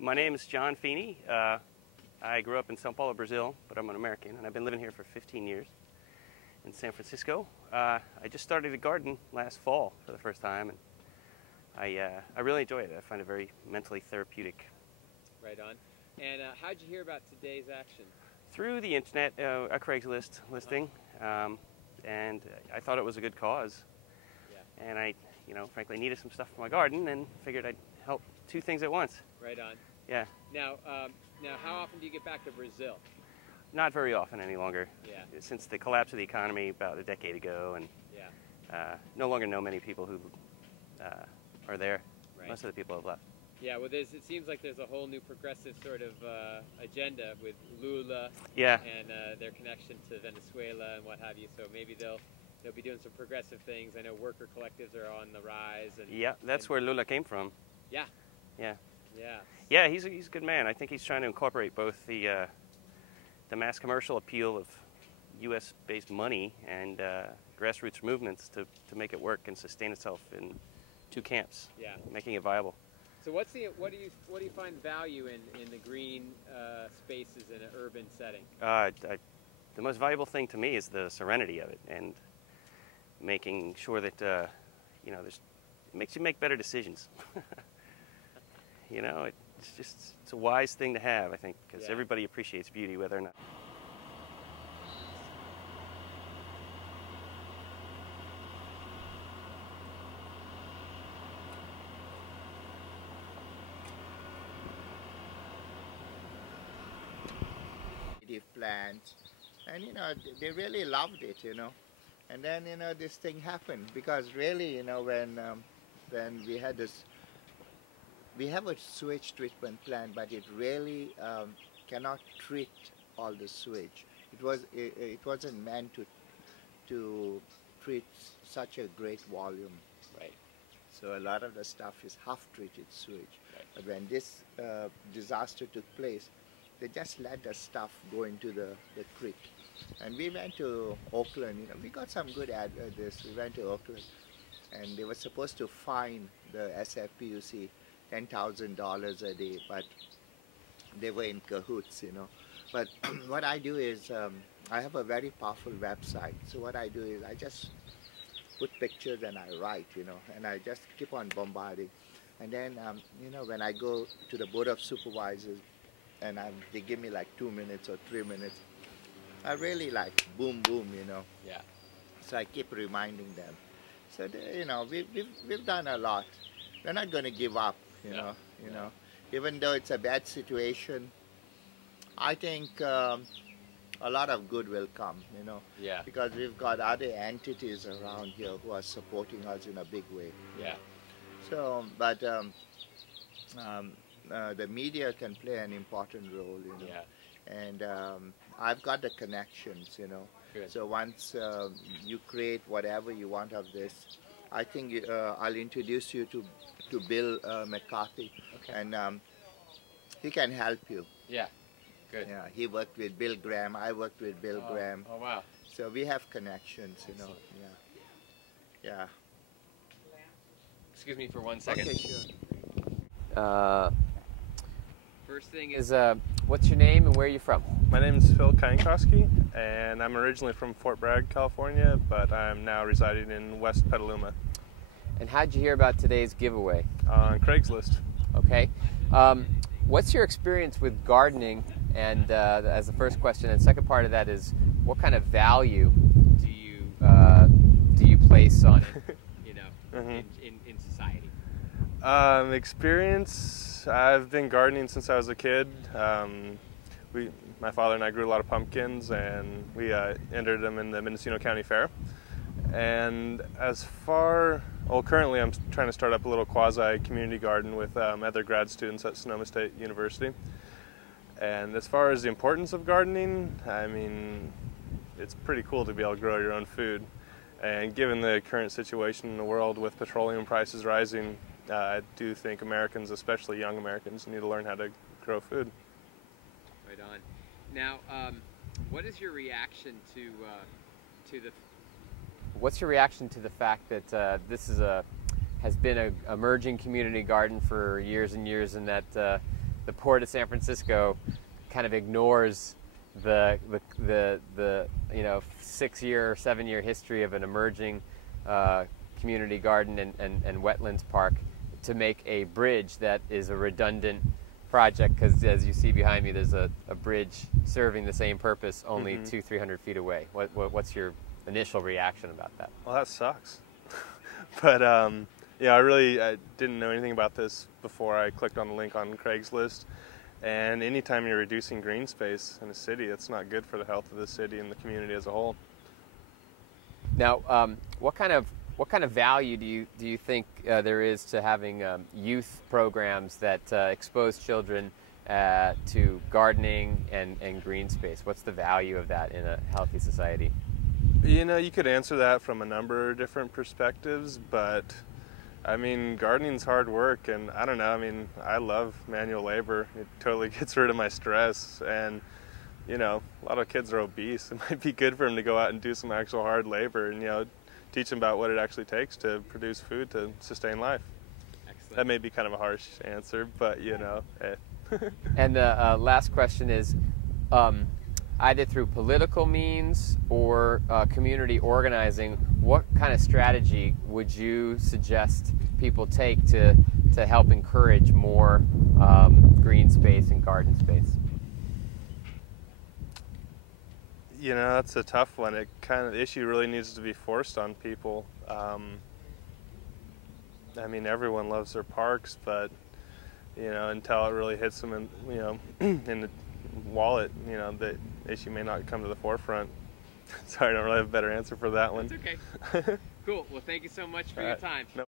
My name is John Feeney. I grew up in Sao Paulo, Brazil, but I'm an American, and I've been living here for 15 years in San Francisco. I just started a garden last fall for the first time, and I really enjoy it. I find it very mentally therapeutic. Right on. And how'd you hear about today's action? Through the internet, a Craigslist listing, and I thought it was a good cause. Yeah. And I, frankly needed some stuff for my garden and figured I'd help two things at once. Right on. Yeah. Now, how often do you get back to Brazil? Not very often any longer. Yeah. Since the collapse of the economy about a decade ago, and no longer know many people who are there. Right. Most of the people have left. Yeah, well, it seems like there's a whole new progressive sort of agenda with Lula and their connection to Venezuela and what have you. So maybe they'll be doing some progressive things. I know worker collectives are on the rise. And, yeah, that's where Lula came from. Yeah. Yeah. Yeah. Yeah, he's a good man. I think he's trying to incorporate both the mass commercial appeal of U.S.-based money and grassroots movements to make it work and sustain itself in two camps. Yeah. Making it viable. So what do you find value in the green spaces in an urban setting? The most valuable thing to me is the serenity of it and making sure that it makes you make better decisions. It's a wise thing to have, I think, because everybody appreciates beauty, whether or not. Plants, and they really loved it, and then this thing happened because really when we had this, we have a sewage treatment plant, but it really cannot treat all the sewage. It wasn't meant to treat such a great volume. Right. So a lot of the stuff is half-treated sewage. Right. But when this disaster took place, they just let the stuff go into the creek. And we went to Oakland, we got some good ad this. We went to Oakland, and they were supposed to fine the SFPUC $10,000 a day, but they were in cahoots, But what I do is, I have a very powerful website. So what I do is I just put pictures and I write, and I just keep on bombarding. And then, when I go to the Board of Supervisors, and they give me like 2 minutes or 3 minutes, I really like boom, boom, Yeah. So I keep reminding them. So we've done a lot. We're not going to give up, you know. Even though it's a bad situation, I think a lot of good will come, Yeah. Because we've got other entities around here who are supporting us in a big way. Yeah. So, but the media can play an important role, Yeah. And I've got the connections, Good. So once you create whatever you want of this, I think I'll introduce you to Bill McCarthy, okay. And he can help you. Yeah, good. Yeah, he worked with Bill Graham. I worked with Bill Graham. Oh wow! So we have connections, Yeah. Yeah. Excuse me for 1 second. Okay, sure. First thing is, what's your name and where are you from? My name is Phil Kankowski, and I'm originally from Fort Bragg, California, but I'm now residing in West Petaluma. And how'd you hear about today's giveaway? On Craigslist. Okay. What's your experience with gardening? And as the first question, and second part of that is, what kind of value do you place on it, in society? Experience. I've been gardening since I was a kid. My father and I grew a lot of pumpkins, and we entered them in the Mendocino County Fair. And currently I'm trying to start up a little quasi-community garden with other grad students at Sonoma State University. And as far as the importance of gardening, I mean, it's pretty cool to be able to grow your own food. And given the current situation in the world with petroleum prices rising, I do think Americans, especially young Americans, need to learn how to grow food. Right on. Now, what is your reaction to the? What's your reaction to the fact that this has been an emerging community garden for years and years, and that the Port of San Francisco kind of ignores the 6-year or 7-year history of an emerging community garden and wetlands park to make a bridge that is a redundant project, because as you see behind me, there's a bridge serving the same purpose only 200-300 feet away. What's your initial reaction about that? Well, that sucks. But yeah, I didn't know anything about this before I clicked on the link on Craigslist. And anytime you're reducing green space in a city, it's not good for the health of the city and the community as a whole. Now, what kind of value do you think there is to having youth programs that expose children to gardening and green space? What's the value of that in a healthy society? You know, you could answer that from a number of different perspectives, but I mean, gardening's hard work, and I don't know, I mean, I love manual labor. It totally gets rid of my stress, and you know, a lot of kids are obese. It might be good for them to go out and do some actual hard labor and, you know, teach them about what it actually takes to produce food to sustain life. Excellent. That may be kind of a harsh answer, but you know. And the last question is, either through political means or community organizing, what kind of strategy would you suggest people take to help encourage more green space and garden space? You know, that's a tough one. The issue really needs to be forced on people. I mean, everyone loves their parks, but you know, until it really hits them in, you know, in the wallet, you know, the issue may not come to the forefront. Sorry, I don't really have a better answer for that one. That's okay. Cool. Well, thank you so much for your time. No